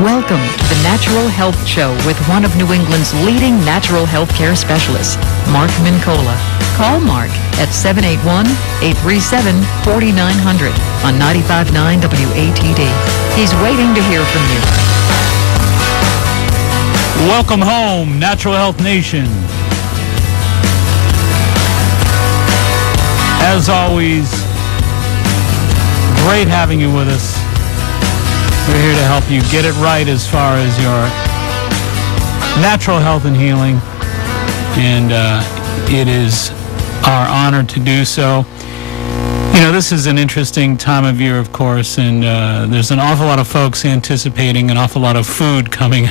Welcome to the Natural Health Show with one of New England's leading natural health care specialists, Mark Mincola. Call Mark at 781-837-4900 on 95.9 WATD. He's waiting to hear from you. Welcome home, Natural Health Nation. As always, great having you with us. We're here to help you get it right as far as your natural health and healing, and it is our honor to do so. You know, this is an interesting time of year, of course, and there's an awful lot of folks anticipating an awful lot of food coming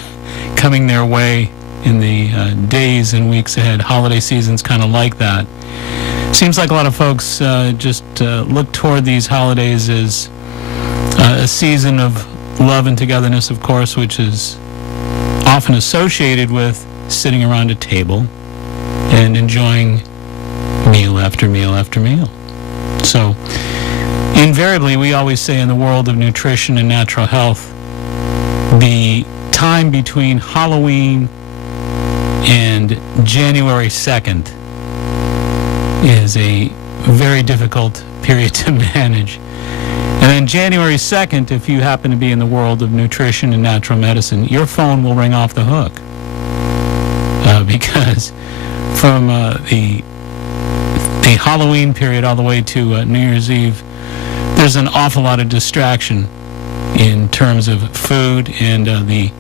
their way in the days and weeks ahead. Holiday season's kind of like that. Seems like a lot of folks just look toward these holidays as a season of love and togetherness, of course, which is often associated with sitting around a table and enjoying meal after meal after meal. So, invariably, we always say in the world of nutrition and natural health, the time between Halloween and January 2nd is a very difficult period to manage. And then January 2nd, if you happen to be in the world of nutrition and natural medicine, your phone will ring off the hook. Because from the Halloween period all the way to New Year's Eve, there's an awful lot of distraction in terms of food and the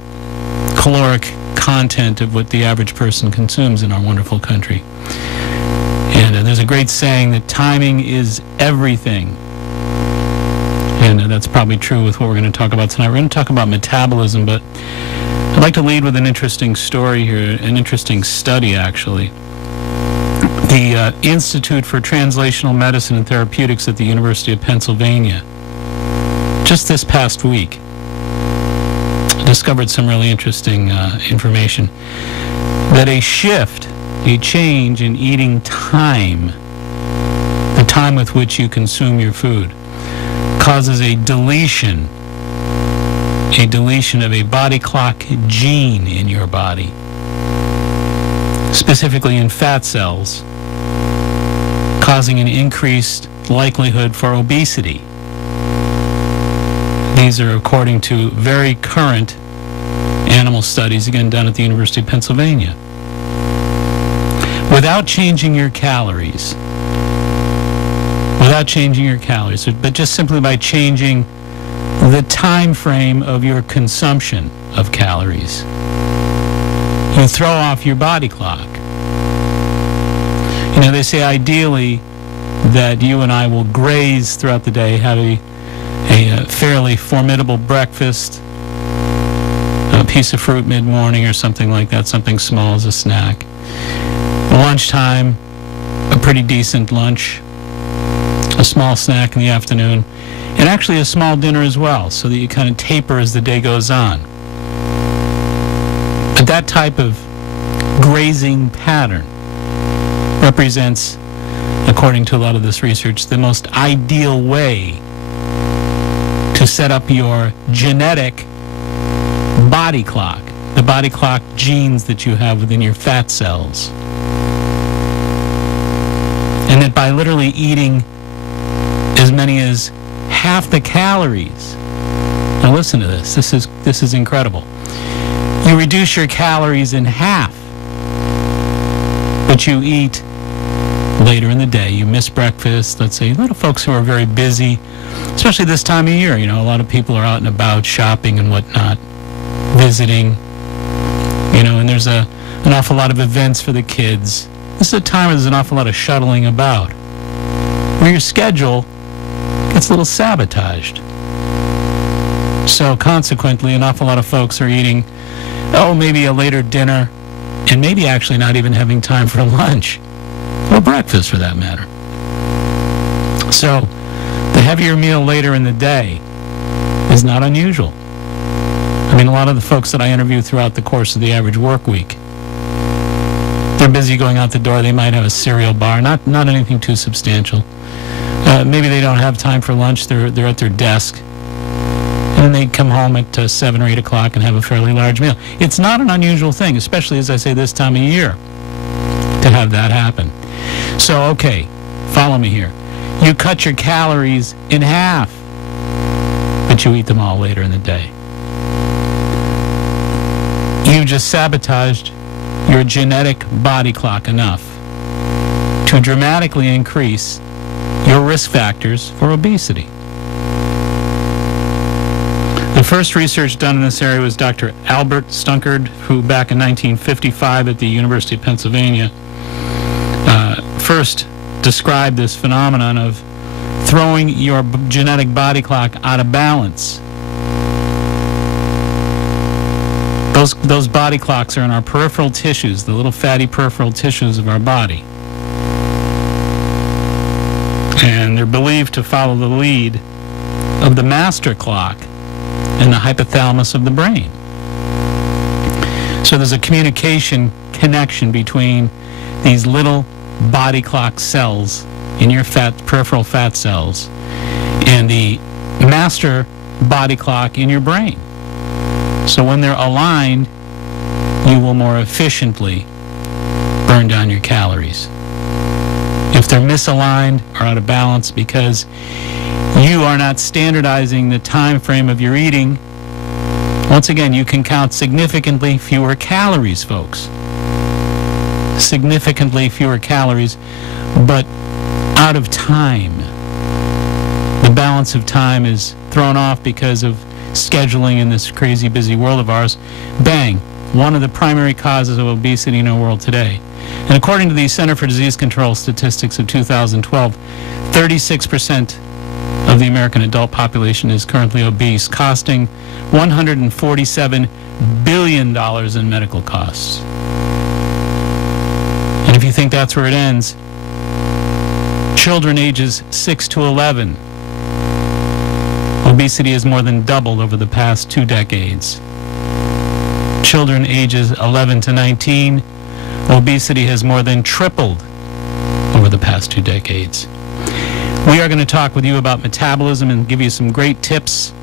caloric content of what the average person consumes in our wonderful country. And there's a great saying that timing is everything. And that's probably true with what we're going to talk about tonight. We're going to talk about metabolism, but I'd like to lead with an interesting story here, an interesting study, actually. The Institute for Translational Medicine and Therapeutics at the University of Pennsylvania, just this past week, discovered some really interesting information that a change in eating time, the time with which you consume your food, causes a deletion of a body clock gene in your body, specifically in fat cells, causing an increased likelihood for obesity. These are according to very current animal studies, again done at the University of Pennsylvania. Without changing your calories, but just simply by changing the time frame of your consumption of calories, you throw off your body clock. You know, they say ideally that you and I will graze throughout the day, have a fairly formidable breakfast, a piece of fruit mid-morning or something like that, something small as a snack. Lunchtime, a pretty decent lunch, a small snack in the afternoon, and actually a small dinner as well, so that you kind of taper as the day goes on. But that type of grazing pattern represents, according to a lot of this research, the most ideal way to set up your genetic body clock, the body clock genes that you have within your fat cells. And that by literally eating as many as half the calories. Now listen to this. This is incredible. You reduce your calories in half, but you eat later in the day. You miss breakfast. Let's say a lot of folks who are very busy, especially this time of year. You know, a lot of people are out and about shopping and whatnot, visiting. You know, and there's an awful lot of events for the kids. This is a time where there's an awful lot of shuttling about, where your schedule gets a little sabotaged. So consequently, an awful lot of folks are eating, maybe a later dinner, and maybe actually not even having time for lunch, or breakfast for that matter. So the heavier meal later in the day is not unusual. I mean, a lot of the folks that I interview throughout the course of the average work week, they're busy going out the door. They might have a cereal bar, not anything too substantial. Maybe they don't have time for lunch. They're at their desk. And then they come home at 7 or 8 o'clock and have a fairly large meal. It's not an unusual thing, especially, as I say, this time of year, to have that happen. So, okay, follow me here. You cut your calories in half, but you eat them all later in the day. You just sabotaged your genetic body clock enough to dramatically increase your risk factors for obesity. The first research done in this area was Dr. Albert Stunkard, who back in 1955 at the University of Pennsylvania first described this phenomenon of throwing your genetic body clock out of balance. Those body clocks are in our peripheral tissues, the little fatty peripheral tissues of our body. And they're believed to follow the lead of the master clock in the hypothalamus of the brain. So there's a communication connection between these little body clock cells in your peripheral fat cells and the master body clock in your brain. So when they're aligned, you will more efficiently burn down your calories. If they're misaligned or out of balance because you are not standardizing the time frame of your eating, once again, you can count significantly fewer calories, folks. Significantly fewer calories, but out of time. The balance of time is thrown off because of scheduling in this crazy busy world of ours. Bang, one of the primary causes of obesity in our world today. And according to the Center for Disease Control statistics of 2012, 36% of the American adult population is currently obese, costing $147 billion in medical costs. And if you think that's where it ends, children ages 6 to 11, obesity has more than doubled over the past 2 decades. Children ages 11 to 19, obesity has more than tripled over the past 2 decades. We are going to talk with you about metabolism and give you some great tips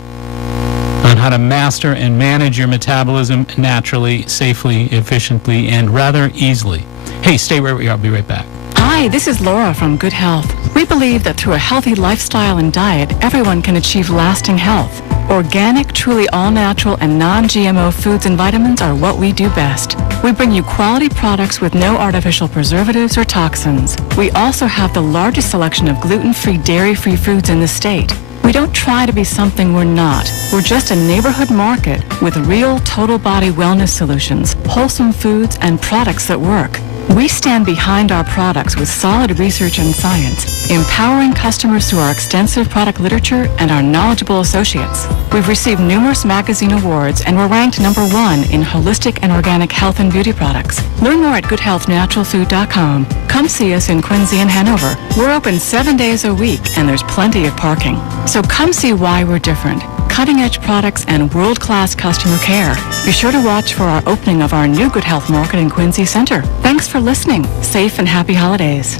on how to master and manage your metabolism naturally, safely, efficiently, and rather easily. Hey, stay where we are. I'll be right back. Hi, this is Laura from Good Health. We believe that through a healthy lifestyle and diet, everyone can achieve lasting health. Organic, truly all-natural, and non-GMO foods and vitamins are what we do best. We bring you quality products with no artificial preservatives or toxins. We also have the largest selection of gluten-free, dairy-free foods in the state. We don't try to be something we're not. We're just a neighborhood market with real total body wellness solutions, wholesome foods, and products that work. We stand behind our products with solid research and science, empowering customers through our extensive product literature and our knowledgeable associates. We've received numerous magazine awards and we're ranked #1 in holistic and organic health and beauty products. Learn more at goodhealthnaturalfood.com. Come see us in Quincy and Hanover. We're open 7 days a week and there's plenty of parking. So come see why we're different. Cutting-edge products and world-class customer care. Be sure to watch for our opening of our new Good Health Market in Quincy Center. Thanks for listening. Safe and happy holidays.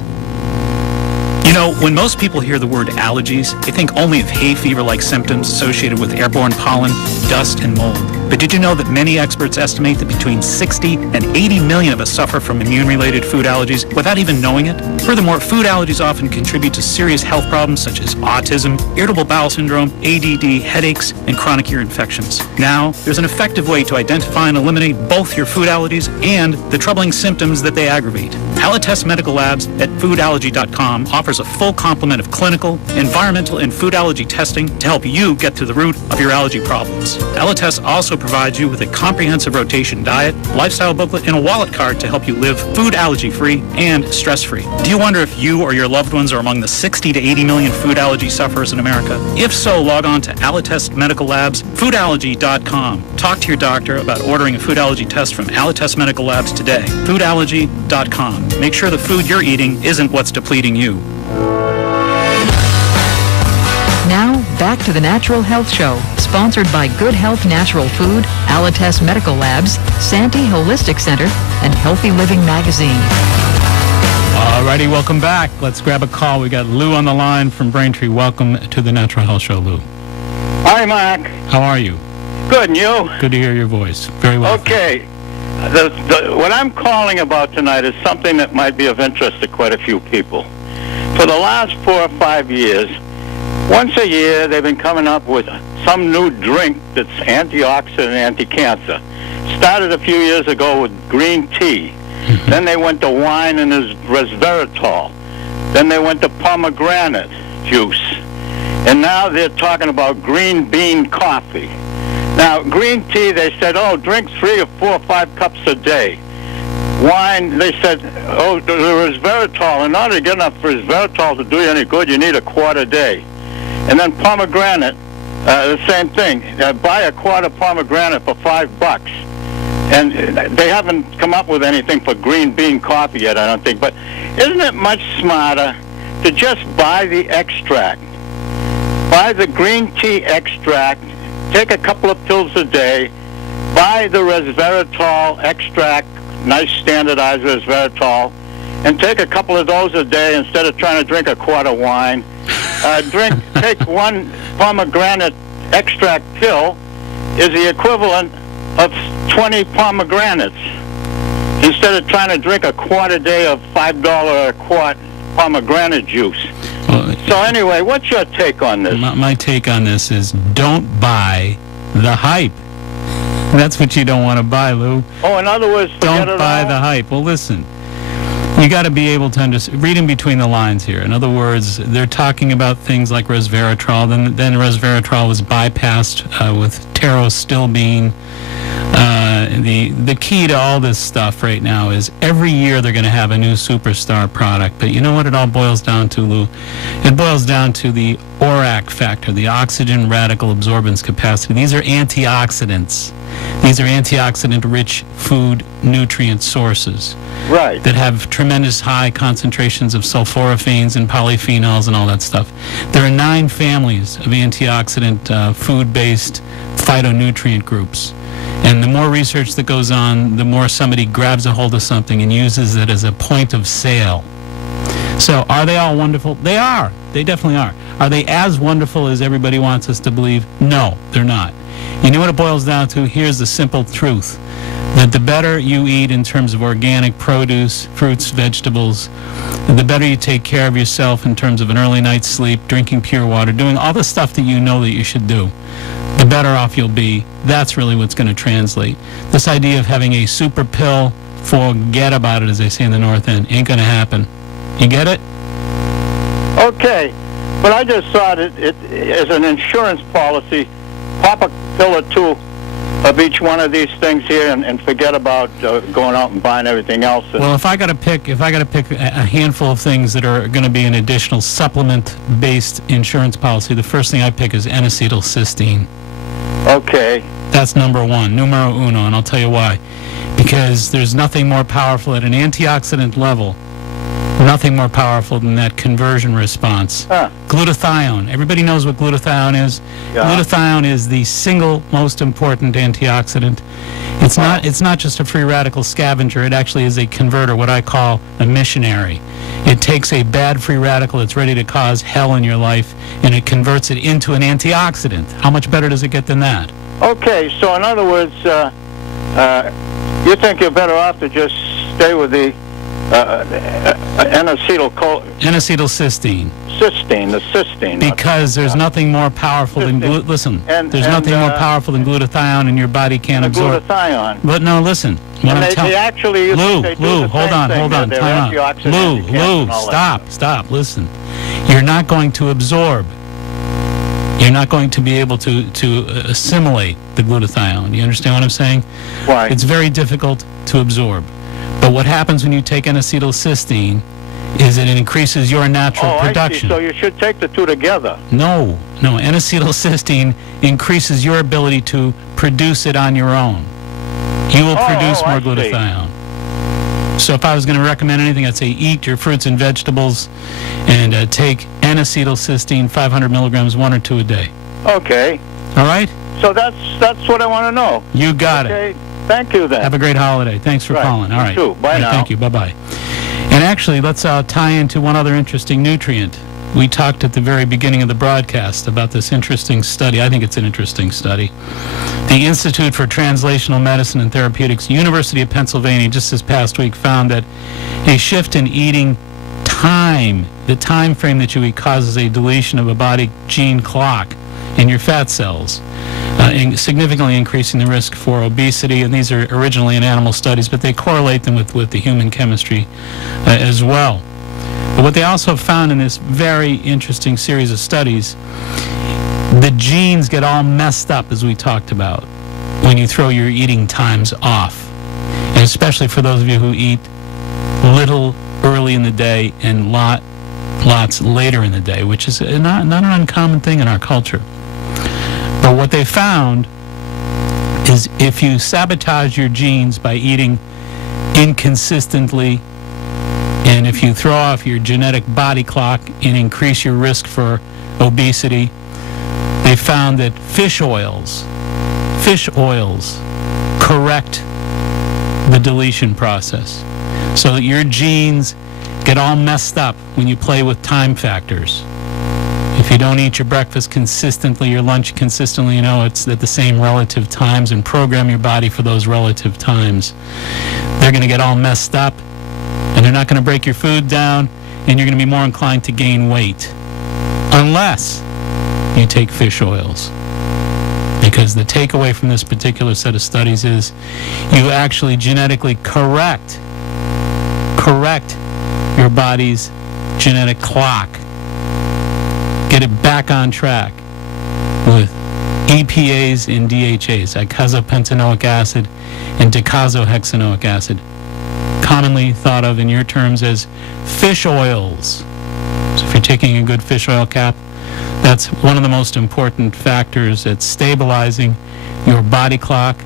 You know, when most people hear the word allergies, they think only of hay fever-like symptoms associated with airborne pollen, dust, and mold. But did you know that many experts estimate that between 60 and 80 million of us suffer from immune-related food allergies without even knowing it? Furthermore, food allergies often contribute to serious health problems such as autism, irritable bowel syndrome, ADD, headaches, and chronic ear infections. Now, there's an effective way to identify and eliminate both your food allergies and the troubling symptoms that they aggravate. Allotest Medical Labs at foodallergy.com offers a full complement of clinical, environmental, and food allergy testing to help you get to the root of your allergy problems. Allotest also provides you with a comprehensive rotation diet, lifestyle booklet, and a wallet card to help you live food allergy-free and stress-free. Do you wonder if you or your loved ones are among the 60 to 80 million food allergy sufferers in America? If so, log on to Allotest Medical Labs, foodallergy.com. Talk to your doctor about ordering a food allergy test from Allotest Medical Labs today. Foodallergy.com. Make sure the food you're eating isn't what's depleting you. Now, back to the Natural Health Show, sponsored by Good Health Natural Food, Allotest Medical Labs, Santee Holistic Center, and Healthy Living Magazine. Alrighty, welcome back. Let's grab a call. We got Lou on the line from Braintree. Welcome to the Natural Health Show, Lou. Hi, Mark. How are you? Good, and you? Good to hear your voice. Very well. Okay. What I'm calling about tonight is something that might be of interest to quite a few people. For the last 4 or 5 years, once a year, they've been coming up with some new drink that's antioxidant, anti-cancer. Started a few years ago with green tea. Then they went to wine and resveratrol. Then they went to pomegranate juice. And now they're talking about green bean coffee. Now, green tea, they said, drink 3 or 4 or 5 cups a day. Wine, they said, the resveratrol, in order to get enough resveratrol to do you any good, you need a quart a day. And then pomegranate, the same thing. Buy a quart of pomegranate for $5. And they haven't come up with anything for green bean coffee yet, I don't think. But isn't it much smarter to just buy the extract? Buy the green tea extract, take a couple of pills a day, buy the resveratrol extract, nice standardized resveratrol, and take a couple of those a day instead of trying to drink a quart of wine. Take one pomegranate extract pill is the equivalent of 20 pomegranates instead of trying to drink a quart a day of $5 a quart pomegranate juice. So anyway, what's your take on this? My take on this is don't buy the hype. That's what you don't want to buy, Lou. Oh, in other words, don't buy the hype. Well, listen, you got to be able to understand, reading between the lines here. In other words, they're talking about things like resveratrol. Then resveratrol was bypassed with taro still being. The key to all this stuff right now is every year they're going to have a new superstar product. But you know what it all boils down to, Lou? It boils down to the ORAC factor, the oxygen radical absorbance capacity. These are antioxidants. These are antioxidant-rich food nutrient sources. Right. That have tremendous high concentrations of sulforaphanes and polyphenols and all that stuff. There are 9 families of antioxidant food-based phytonutrient groups. And the more research that goes on, the more somebody grabs a hold of something and uses it as a point of sale. So are they all wonderful? They are. They definitely are. Are they as wonderful as everybody wants us to believe? No, they're not. You know what it boils down to? Here's the simple truth. That the better you eat in terms of organic produce, fruits, vegetables, the better you take care of yourself in terms of an early night's sleep, drinking pure water, doing all the stuff that you know that you should do, the better off you'll be. That's really what's going to translate. This idea of having a super pill, forget about it, as they say in the North End, ain't going to happen. You get it? Okay. But I just thought it as an insurance policy, pop a pill or 2 of each one of these things here and forget about going out and buying everything else. Well, if I got to pick a handful of things that are going to be an additional supplement-based insurance policy, the first thing I pick is N-acetylcysteine. Okay. That's number 1, numero uno, and I'll tell you why. Because there's nothing more powerful at an antioxidant level, nothing more powerful than that conversion response. Glutathione. Everybody knows what glutathione is. Yeah. Glutathione is the single most important antioxidant. It's not just a free radical scavenger. It actually is a converter, what I call a missionary. It takes a bad free radical that's ready to cause hell in your life, and it converts it into an antioxidant. How much better does it get than that? Okay, so in other words, you think you're better off to just stay with the N-acetylcysteine. The cysteine. Because there's nothing more powerful than nothing more powerful than glutathione, and your body can't absorb. Glutathione. But no, listen. They actually Lou, hold on. Time out. Lou, stop. Listen. You're not going to absorb. You're not going to be able to assimilate the glutathione. You understand what I'm saying? Why? It's very difficult to absorb. But what happens when you take N-acetylcysteine is it increases your natural production. I see. So you should take the 2 together. No. N-acetylcysteine increases your ability to produce it on your own. You will produce more glutathione. So if I was going to recommend anything, I'd say eat your fruits and vegetables and take N-acetylcysteine, 500 milligrams, 1 or 2 a day. Okay. All right? So that's what I want to know. You got it. Okay. Thank you, then. Have a great holiday. Thanks for calling. All right. You too. Bye now. Thank you. Bye-bye. And actually, let's tie into one other interesting nutrient. we talked at the very beginning of the broadcast about this interesting study. I think it's an interesting study. The Institute for Translational Medicine and Therapeutics, University of Pennsylvania, just this past week found that a shift in eating time, the time frame that you eat, causes a deletion of a body gene clock in your fat cells, significantly increasing the risk for obesity. And these are originally in animal studies, but they correlate them with the human chemistry as well. But what they also found in this very interesting series of studies, the genes get all messed up, as we talked about, when you throw your eating times off. And especially for those of you who eat little early in the day and lots later in the day, which is not an uncommon thing in our culture. But what they found is if you sabotage your genes by eating inconsistently, and if you throw off your genetic body clock and increase your risk for obesity, they found that fish oils correct the deletion process, so that your genes get all messed up when you play with time factors. If you don't eat your breakfast consistently, your lunch consistently, it's at the same relative times, and program your body for those relative times, they're going to get all messed up, and they're not going to break your food down, and you're going to be more inclined to gain weight, unless you take fish oils. Because the takeaway from this particular set of studies is you actually genetically correct your body's genetic clock. Get it back on track with EPAs and DHAs, icosapentaenoic acid and docosahexaenoic acid, commonly thought of in your terms as fish oils. So if you're taking a good fish oil cap, that's one of the most important factors at stabilizing your body clock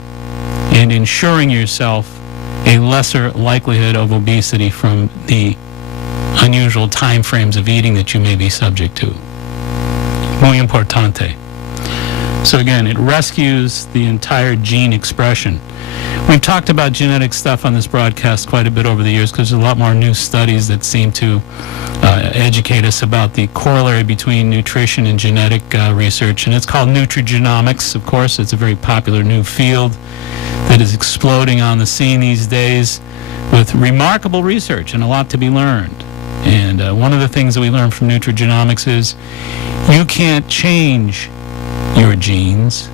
and ensuring yourself a lesser likelihood of obesity from the unusual time frames of eating that you may be subject to. Muy importante. So again, it rescues the entire gene expression. We've talked about genetic stuff on this broadcast quite a bit over the years because there's a lot more new studies that seem to educate us about the corollary between nutrition and genetic research. And it's called nutrigenomics, of course. It's a very popular new field that is exploding on the scene these days with remarkable research and a lot to be learned. And one of the things that we learn from nutrigenomics is you can't change your genes,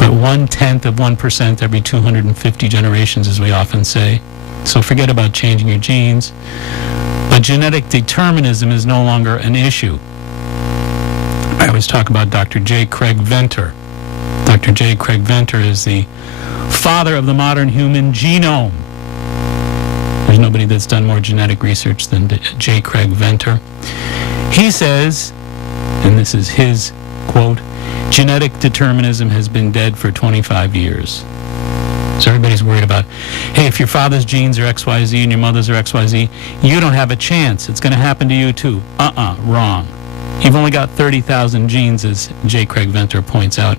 but 0.1% every 250 generations, as we often say. So forget about changing your genes. But genetic determinism is no longer an issue. I always talk about Dr. J. Craig Venter. Dr. J. Craig Venter is the father of the modern human genome. There's nobody that's done more genetic research than J. Craig Venter. He says, and this is his quote, "Genetic determinism has been dead for 25 years." So everybody's worried about, hey, if your father's genes are XYZ and your mother's are XYZ, you don't have a chance. It's going to happen to you too. Wrong. You've only got 30,000 genes, as J. Craig Venter points out.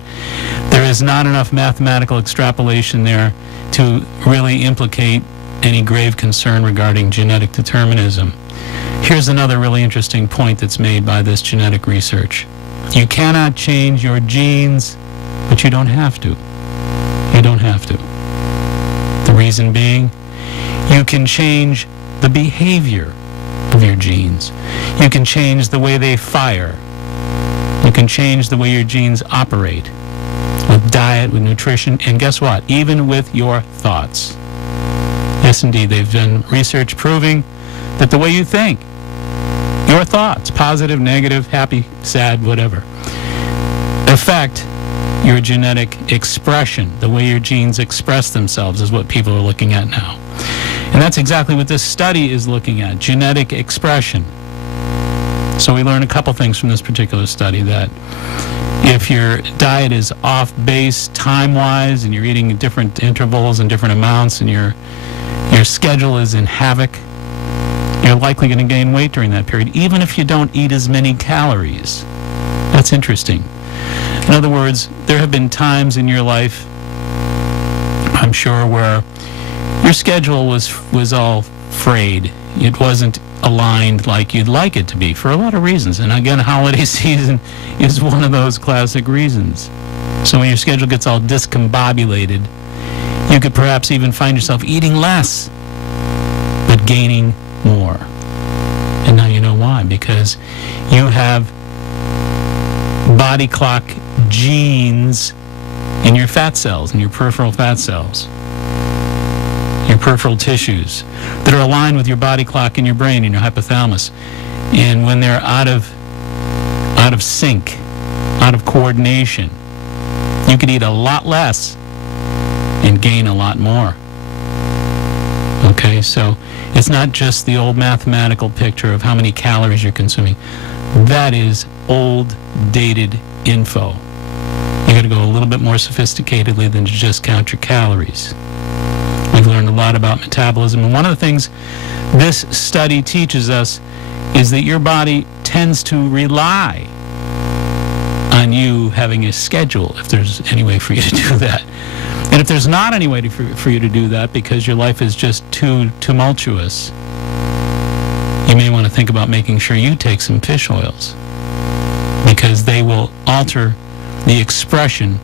There is not enough mathematical extrapolation there to really implicate any grave concern regarding genetic determinism. Here's another really interesting point that's made by this genetic research. You cannot change your genes, but you don't have to. You don't have to. The reason being, you can change the behavior of your genes. You can change the way they fire. You can change the way your genes operate with diet, with nutrition, and guess what? Even with your thoughts. Yes, indeed, they've done research proving that the way you think, your thoughts, positive, negative, happy, sad, whatever, affect your genetic expression. The way your genes express themselves is what people are looking at now. And that's exactly what this study is looking at, genetic expression. So we learned a couple things from this particular study, that if your diet is off base time-wise and you're eating at different intervals and different amounts and your schedule is in havoc, you're likely going to gain weight during that period, even if you don't eat as many calories. That's interesting. In other words, there have been times in your life, I'm sure, where your schedule was all frayed. It wasn't aligned like you'd like it to be for a lot of reasons. And again, holiday season is one of those classic reasons. So when your schedule gets all discombobulated, you could perhaps even find yourself eating less, but gaining more. And now you know why, because you have body clock genes in your fat cells, in your peripheral fat cells, your peripheral tissues that are aligned with your body clock in your brain, in your hypothalamus. And when they're out of sync, out of coordination, you could eat a lot less and gain a lot more. Okay, so it's not just the old mathematical picture of how many calories you're consuming. That is old, dated info. You got to go a little bit more sophisticatedly than to just count your calories. We've learned a lot about metabolism, and one of the things this study teaches us is that your body tends to rely on you having a schedule, if there's any way for you to do that. And if there's not any way for you to do that because your life is just too tumultuous, you may want to think about making sure you take some fish oils, because they will alter the expression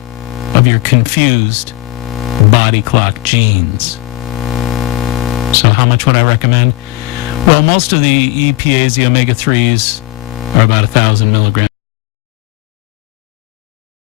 of your confused body clock genes. So how much would I recommend? Well, most of the EPAs, the omega-3s, are about 1,000 milligrams.